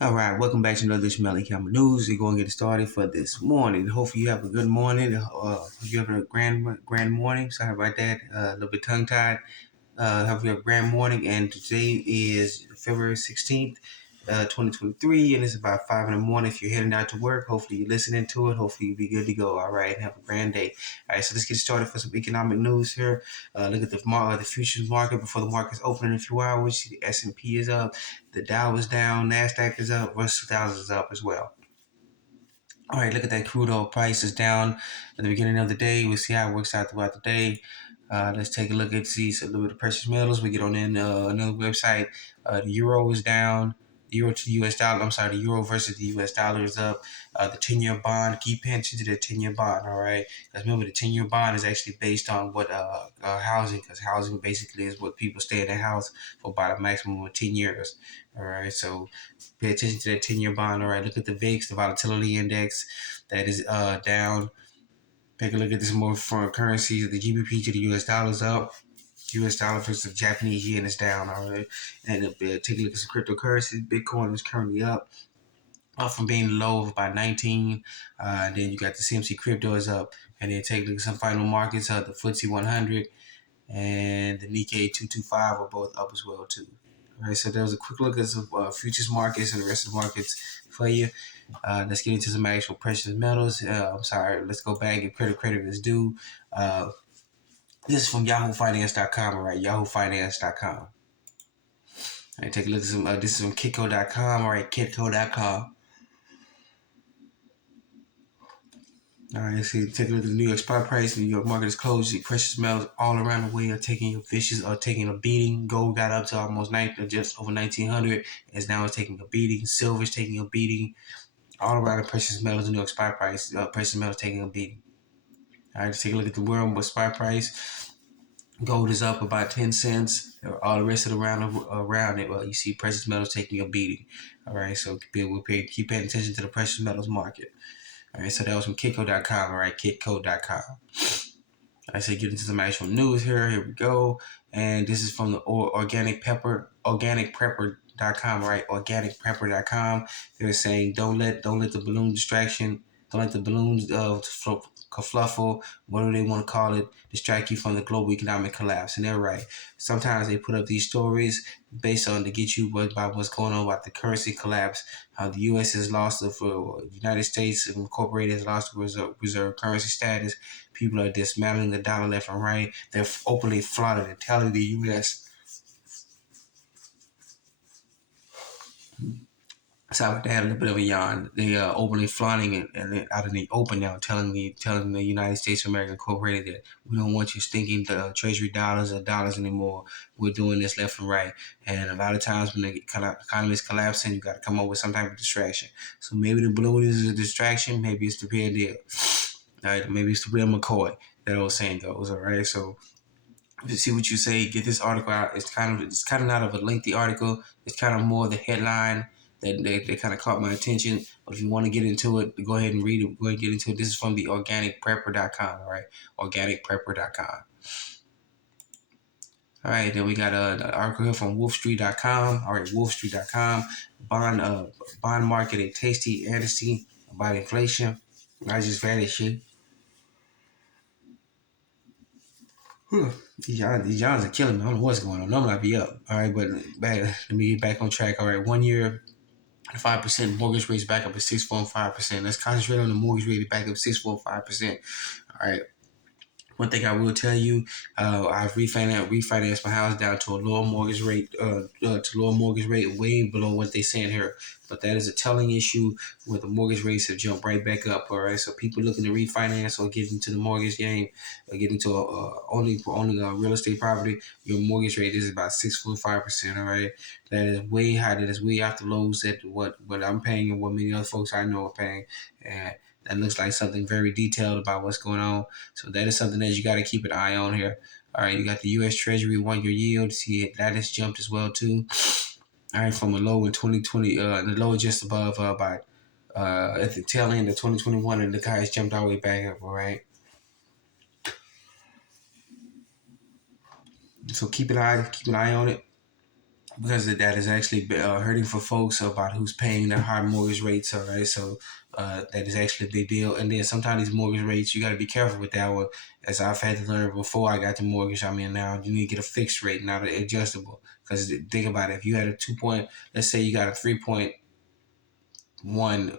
All right, welcome back to another Smelly Camera News. We're going to get started for this morning. Hopefully, you have a good morning. You have a grand morning. Sorry about that. A little bit tongue tied. Have a grand morning. And today is February 16th, 2023, and it's about 5 in the morning. If you're heading out to work, hopefully you're listening to it. Hopefully you'll be good to go. All right, have a grand day. All right, so let's get started for some economic news here. Look at the futures market before the market's open in a few hours. The S&P is up, the Dow is down, Nasdaq is up, Russell 2000 is up as well. All right, look at that crude oil price is down at the beginning of the day. We'll see how it works out throughout the day. Let's take a look at see a little bit of precious metals. We get on in another website. The euro is down. The euro to the U.S. dollar. I'm sorry, the euro versus the U.S. dollar is up. The 10-year bond. Keep paying attention to the 10-year bond. All right, because remember the 10-year bond is actually based on what housing, because housing basically is what people stay in their house for about a maximum of 10 years. All right, so pay attention to that 10-year bond. All right, look at the VIX, the volatility index, that is down. Take a look at this more foreign currencies. The GBP to the US dollar is up. US dollar versus the Japanese yen is down. All right, and take a look at some cryptocurrencies. Bitcoin is currently up from being low of about 19. Then you got the CMC crypto is up, and then take a look at some final markets. The FTSE 100 and the Nikkei 225 are both up as well too. All right, so that was a quick look at some futures markets and the rest of the markets for you. Let's get into some actual precious metals. I'm sorry, let's go back and credit is due. This is from yahoofinance.com, all right, yahoofinance.com. All right, take a look at some, this is from kitco.com, all right, kitco.com. All right, so take a look at the New York spot price. The New York market is closed. You see precious metals all around the way are taking taking a beating. Gold got up to almost just over 1900. It's now taking a beating. Silver's taking a beating. All around the precious metals, the New York spot price, precious metals taking a beating. All right, let's take a look at the world spot price. Gold is up about 10 cents. All the rest of the around it, well, you see precious metals taking a beating. All right, so keep paying attention to the precious metals market. All right, so that was from kitco.com. All right, kitco.com. I say get into some actual news here. Here we go. And this is from the organicprepper.com, right? Organicprepper.com. They're saying don't let the balloon distraction, don't let the balloons kerfluffle, whatever they want to call it, distract you from the global economic collapse. And they're right. Sometimes they put up these stories based on to get you about what's going on about the currency collapse, how the U.S. has lost the United States Incorporated has lost the reserve currency status. People are dismantling the dollar left and right. They're openly flaunting and telling the U.S. So they had a little bit of a yawn. They are openly flaunting it and out in the open now, telling the United States of America Incorporated that we don't want you stinking the treasury dollars or dollars anymore. We're doing this left and right. And a lot of times when the economy is collapsing, you got to come up with some type of distraction. So maybe the balloon is a distraction. Maybe it's the real deal. All right, maybe it's the real McCoy. That old saying goes. All right, so to see what you say, get this article out. It's kind of not of a lengthy article. It's kind of more the headline that kind of caught my attention. But if you want to get into it, go ahead and read it. Go ahead and get into it. This is from the organicprepper.com. All right, organicprepper.com. All right, then we got an article here from wolfstreet.com. All right, wolfstreet.com. Bond market a tasty antsy about inflation. I just vanishing. These Johns are killing me. I don't know what's going on. Normally I'd be up. All right, but let me get back on track. All right, 1 year, 5% mortgage rates back up at 6.5%. Let's concentrate on the mortgage rate back up 6.5%. All right. One thing I will tell you, I've refinanced my house down to a lower mortgage rate, way below what they're saying here. But that is a telling issue where the mortgage rates have jumped right back up. All right, so people looking to refinance or get into the mortgage game, or get into only real estate property, your mortgage rate is about 6.5%. All right, that is way high. That is way off the lows that what I'm paying and what many other folks I know are paying. And that looks like something very detailed about what's going on. So that is something that you got to keep an eye on here. All right, you got the U.S. Treasury 1 year yield. See, that has jumped as well too. All right, from a low in 2020, the low just above about at the tail end of 2021, and the guys jumped all the way back up. All right. So keep an eye on it. because that is actually hurting for folks about who's paying the high mortgage rates. All right, so that is actually a big deal. And then sometimes these mortgage rates, you got to be careful with that one. As I've had to learn before I got the mortgage I'm in now, you need to get a fixed rate, not an adjustable. Because think about it, if you had a 2 point, let's say you got a 3.1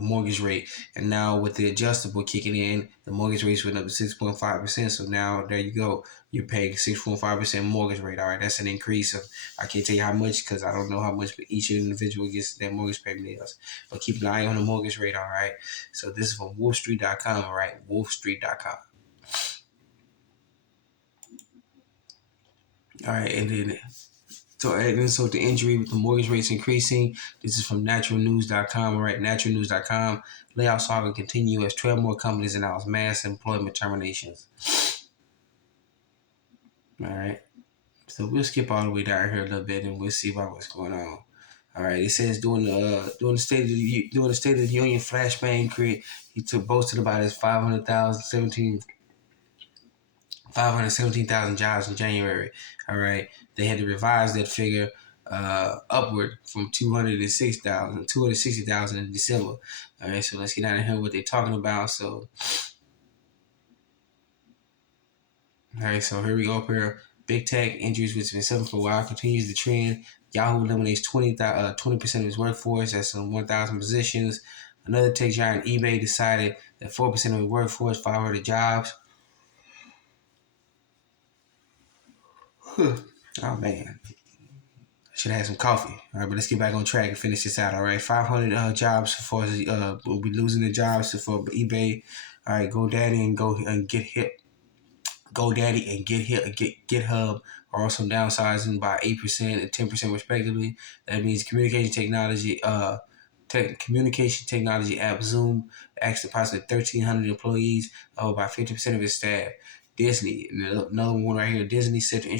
mortgage rate, and now with the adjustable kicking in, the mortgage rates went up to 6.5%. So now there you go, you're paying 6.5% mortgage rate. All right, that's an increase of, I can't tell you how much because I don't know how much each individual gets their mortgage payment is. But keep an eye on the mortgage rate. All right. So this is from wolfstreet.com. All right, wolfstreet.com. All right, and so the injury with the mortgage rates increasing. This is from naturalnews.com. All right, naturalnews.com. Layoff saga continue as 12 more companies announce mass employment terminations. All right, so we'll skip all the way down here a little bit and we'll see about what's going on. All right, it says during the State of the Union flashbang create he took boasted about his 517,000 jobs in January. All right, they had to revise that figure upward from 260,000 in December. All right, so let's get down and hear what they're talking about. So, all right, so here we go up here. Big tech injuries, which has been suffering for a while, continues the trend. Yahoo eliminates 20% of its workforce. That's on 1,000 positions. Another tech giant, eBay, decided that 4% of its workforce, 500 jobs. Oh man, should have had some coffee. All right, but let's get back on track and finish this out. All right, 500 jobs for we'll be losing the jobs for eBay. All right, GoDaddy and Go and Get Hip. GoDaddy and GitHub are also downsizing by 8% and 10% respectively. That means communication technology app Zoom actually approximately 1,300 employees, by 50% of its staff. Disney, another one right here. Disney set to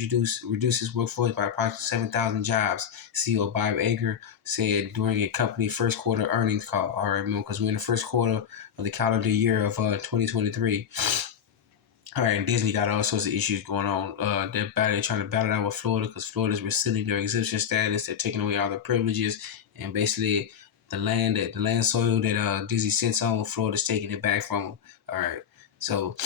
reduce its workforce by approximately 7,000 jobs. CEO Bob Iger said during a company first quarter earnings call. All right, remember, because we're in the first quarter of the calendar year of 2023. All right, and Disney got all sorts of issues going on. They're trying to battle out with Florida because Florida's rescinding their exemption status. They're taking away all their privileges, and basically the land soil that Disney sits on, Florida's taking it back from them. All right, so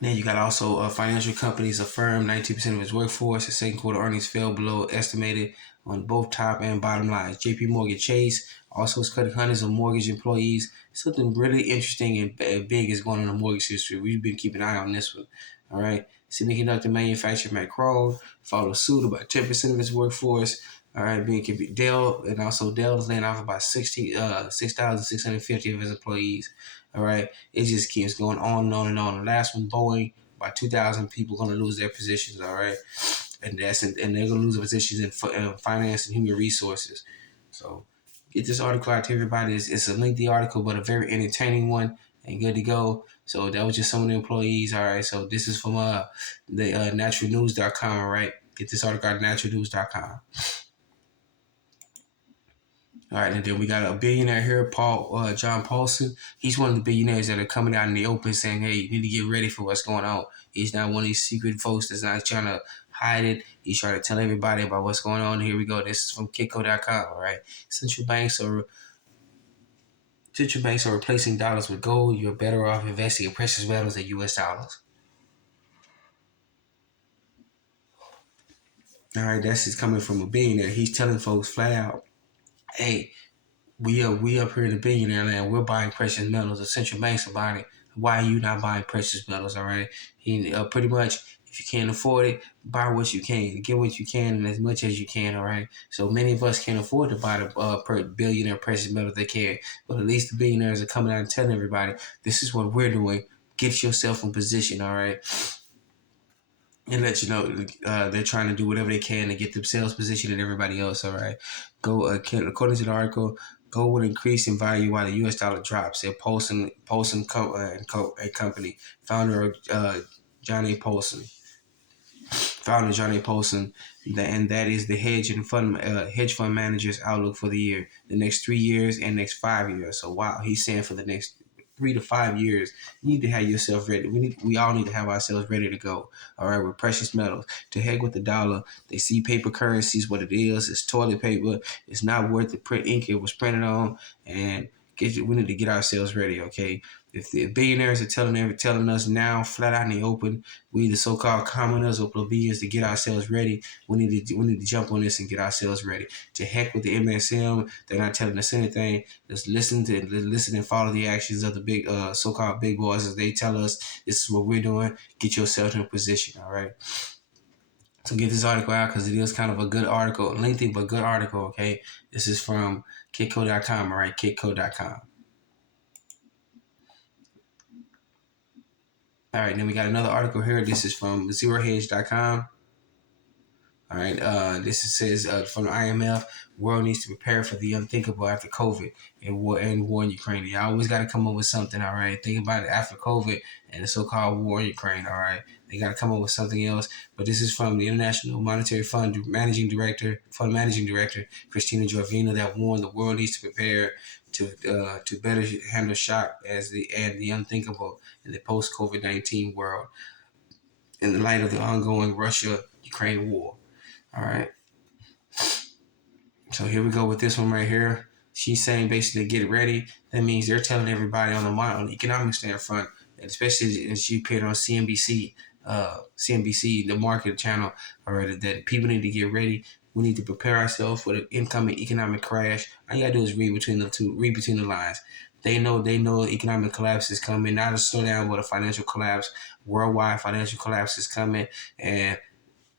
then you got also financial companies affirm 19% of its workforce. The second quarter earnings fell below estimated on both top and bottom lines. JP Morgan Chase also is cutting hundreds of mortgage employees. Something really interesting and big is going on in the mortgage industry. We've been keeping an eye on this one. All right. Semiconductor manufacturer Macron followed suit about 10% of its workforce. All right, being Dell, and also Dell is laying off about 6,650 of his employees. All right, it just keeps going on and on and on. The last one, Boeing, about 2,000 people going to lose their positions. All right, and they're going to lose their positions in finance and human resources. So get this article out to everybody. It's a lengthy article, but a very entertaining one and good to go. So that was just some of the employees. All right, so this is from the naturalnews.com. All right, get this article at naturalnews.com. All right, and then we got a billionaire here, John Paulson. He's one of the billionaires that are coming out in the open saying, hey, you need to get ready for what's going on. He's not one of these secret folks that's not trying to hide it. He's trying to tell everybody about what's going on. Here we go. This is from Kitco.com, all right? Central banks are replacing dollars with gold. You're better off investing in precious metals than U.S. dollars. All right, that's just coming from a billionaire. He's telling folks flat out, hey, we up here in the billionaire land. We're buying precious metals. The central banks are buying it. Why are you not buying precious metals? All right, pretty much. If you can't afford it, buy what you can. Get what you can and as much as you can. All right. So many of us can't afford to buy the billionaire precious metals they can, but at least the billionaires are coming out and telling everybody this is what we're doing. Get yourself in position. All right. And let you know they're trying to do whatever they can to get themselves positioned and everybody else. All right, according to the article, gold will increase in value while the U.S. dollar drops. Said Paulson and Company founder Johnny Paulson, founder Johnny Paulson, and that is the hedge fund manager's outlook for the year, the next 3 years and next 5 years. So wow, he's saying for the next 3 to 5 years, you need to have yourself ready. We all need to have ourselves ready to go. All right, with precious metals. To heck with the dollar. They see paper currencies, what it is. It's toilet paper. It's not worth the print ink it was printed on. And we need to get ourselves ready, okay? If the billionaires are telling us now, flat out in the open, we the so-called commoners or plebeians to get ourselves ready. We need to jump on this and get ourselves ready. To heck with the MSM, they're not telling us anything. Just listen and follow the actions of the big so-called big boys as they tell us this is what we're doing. Get yourself in a position, all right? So get this article out because it is kind of a good article, lengthy but good article, okay? This is from kitco.com, all right? Kitco.com. All right, then we got another article here. This is from zerohedge.com. All right, says from the IMF, world needs to prepare for the unthinkable after COVID and war in Ukraine. You always got to come up with something. All right, think about it after COVID and the so-called war in Ukraine. All right, they got to come up with something else. But this is from the International Monetary Fund managing director Christina Georgina that warned the world needs to prepare to better handle shock and the unthinkable in the post-COVID-19 world in the light of the ongoing Russia-Ukraine war. All right. So here we go with this one right here. She's saying basically get ready. That means they're telling everybody on the economic standpoint, especially as she appeared on CNBC, the market channel, already that people need to get ready. We need to prepare ourselves for the incoming economic crash. All you gotta do is read between the lines. They know economic collapse is coming, not a slowdown, but a financial collapse. Worldwide financial collapse is coming, and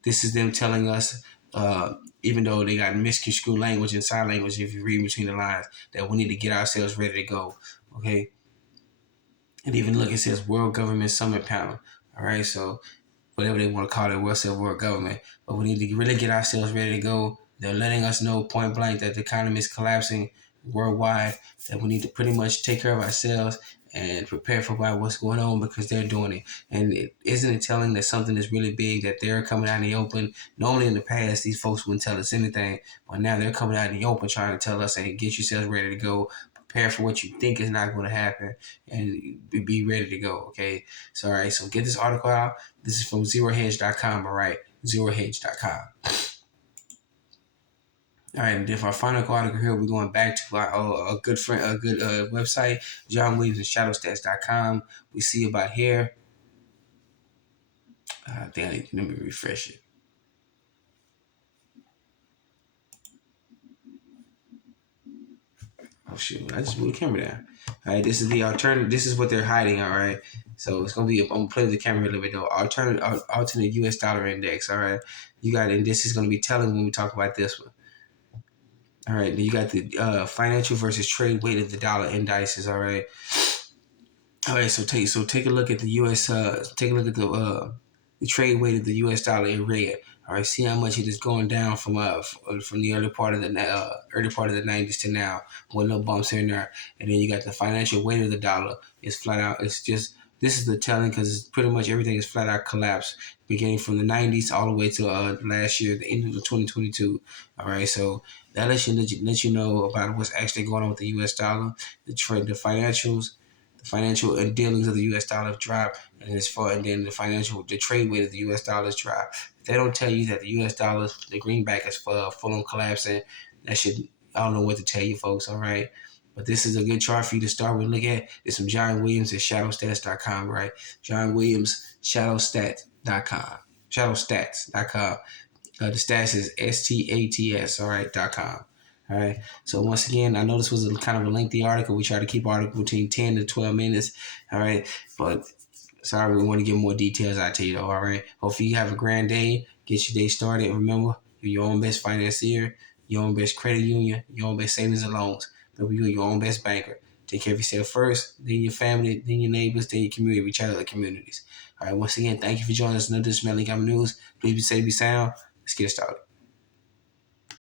this is them telling us, even though they got misconstrued language and sign language, if you read between the lines, that we need to get ourselves ready to go. Okay. And even look, it says World Government Summit Panel. All right. So whatever they want to call it, world government. But we need to really get ourselves ready to go. They're letting us know point blank that the economy is collapsing worldwide, that we need to pretty much take care of ourselves and prepare for what's going on because they're doing it. And isn't it telling that something is really big, that they're coming out in the open? Normally in the past, these folks wouldn't tell us anything, but now they're coming out in the open trying to tell us, hey, get yourselves ready to go. Prepare for what you think is not going to happen and be ready to go, okay? So, all right, so get this article out. This is from zerohedge.com, all right? Zerohedge.com. All right, and then for our final article here, we're going back to our a good website, John Williams and shadowstats.com. We see about here. Let me refresh it. Oh shoot, I just moved the camera down. All right, this is the alternative. This is what they're hiding. All right, so it's gonna be. I'm gonna play the camera a little bit though. Alternate U.S. dollar index. All right, you got, and this is gonna be telling when we talk about this one. All right, then you got the financial versus trade weight of the dollar indices. All right. All right, so take a look at the U.S. Take a look at the trade weight of the U.S. dollar in red. All right, see how much it is going down from the early part of the 90s to now, with little bumps here and there. And then you got the financial weight of the dollar is flat out. It's just, this is the telling because pretty much everything is flat out collapsed, beginning from the 90s all the way to last year, the end of 2022. All right, so that lets you know about what's actually going on with the U.S. dollar, the trade, the financial dealings of the U.S. dollar drop, and then the trade weight of the U.S. dollars drop. If they don't tell you that the U.S. dollars, the greenback is full on collapsing, I don't know what to tell you, folks. All right, but this is a good chart for you to start with. Look at it's from John Williams at shadowstats.com. Right, John Williams shadowstats.com. Shadowstats.com. The stats is STATS. All right, .com. All right. So once again, I know this was a kind of a lengthy article. We try to keep article between 10 to 12 minutes. All right. But sorry, we want to get more details out to you though. All right. Hopefully you have a grand day. Get your day started. Remember, you're your own best financier, your own best credit union, your own best savings and loans. Remember, you're your own best banker. Take care of yourself first, then your family, then your neighbors, then your community. Reach out to the communities. All right. Once again, thank you for joining us. Another Smelling Common News. Please be safe, be sound. Let's get started.